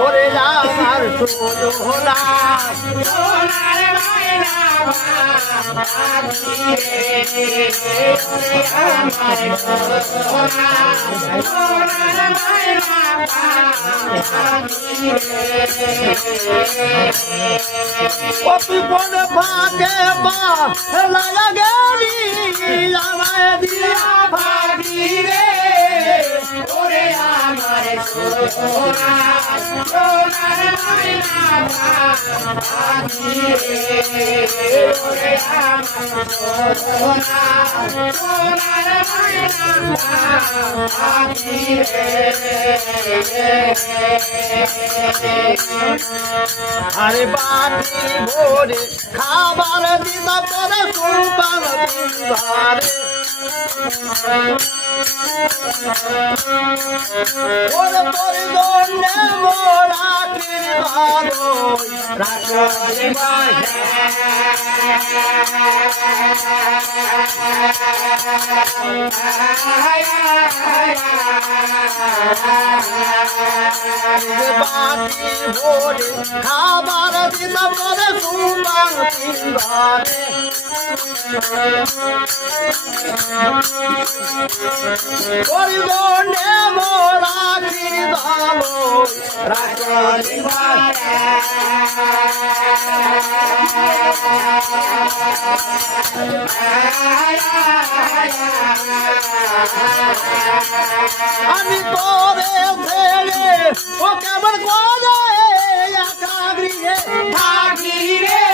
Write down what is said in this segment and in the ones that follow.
ওরে আমার সোনা সোনার ময়না পাখি রে ওরে আমার সোনা সোনার ময়না পাখি ও তুই কোন ফাঁকে বা লাগে আমায় দিয়া পাখি রে ওরে আমার সোনা সোনার ময়না পাখি রে ওরে আমার সোনা সোনার ময়না পাখি রে আরে বাটি ভোরে খাবার দিতা পরে সুপার দিবারে ওরে তোর দন্ডে মোরা কি ভালো রাখি বাটি ভোরে খাবার দিতা পরে সুপার দিবারে পরিগণে মোরা কি ভালো রাখি আমি তোরে ছেড়ে ও কেমন করে একাগ্রিয়ে পাখি রে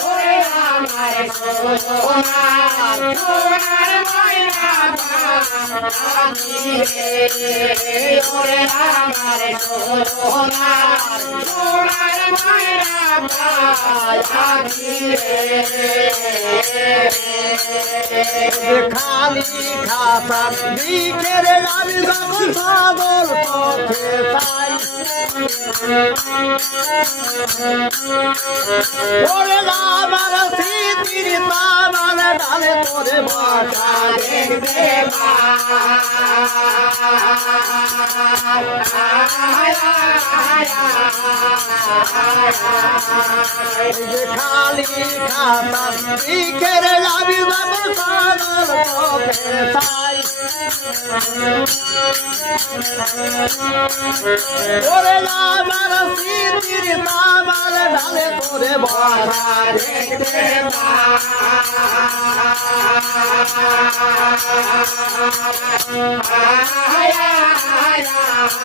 ওরে আমার সোনা সোনার ময়না পাখি রে ওরে আমার সোনা সোনার ময়না পাখি রে খালি খাতা লিখের আমি যখন পাগল পথে পাই ওরে আমার স্মৃতির তামান ডালে তোরে বাসা দেখবে খালি খাতা লিখের আমি যখন পাগল পথে পাই ওরে আমার স্মৃতির তামান ডালে তোরে বাসা দেখবে